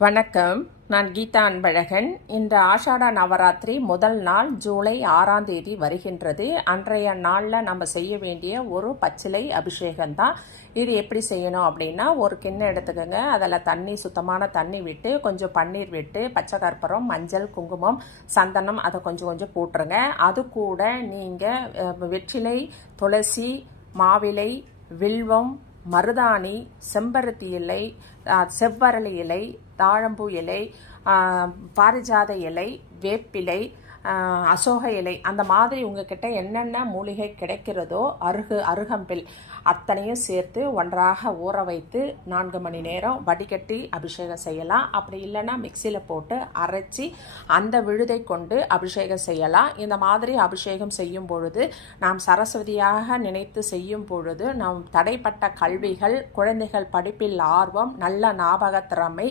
வணக்கம். நான் கீதா அன்பழகன். இன்று ஆஷாட நவராத்திரி முதல் நாள் ஜூலை 6ஆம் தேதி வருகின்றது. அன்றைய நாளில் நம்ம செய்ய வேண்டிய ஒரு பச்சிலை அபிஷேகம்தான். இது எப்படி செய்யணும் அப்படின்னா, ஒரு கிண்ணம் எடுத்துக்கோங்க. அதில் சுத்தமான தண்ணி விட்டு, கொஞ்சம் பன்னீர் விட்டு, பச்சை கற்பூரம், மஞ்சள், குங்குமம், சந்தனம் அதை கொஞ்சம் கொஞ்சம் போட்டுருங்க. அது கூட நீங்கள் வெற்றிலை, துளசி, மாவிலை, வில்வம், மருதாணி, செம்பருத்தி இலை, செவ்வரளி இலை, தாழம்பூ இலை, பாரிஜாத இலை, வேப்பிலை, அசோக இலை, அந்த மாதிரி உங்ககிட்ட என்னென்ன மூலிகை கிடைக்கிறதோ, அருகம்பில் அத்தனையும் சேர்த்து ஒன்றாக ஊற வைத்து 4 மணி நேரம் வடிகட்டி அபிஷேகம் செய்யலாம். அப்படி இல்லைன்னா மிக்சியில் போட்டு அரைச்சி அந்த விழுதை கொண்டு அபிஷேகம் செய்யலாம். இந்த மாதிரி அபிஷேகம் செய்யும் பொழுது, நாம் சரஸ்வதியாக நினைத்து செய்யும் பொழுது, நாம் தடைப்பட்ட கல்விகள், குழந்தைகள் படிப்பில் ஆர்வம், நல்ல ஞாபகத்திறமை,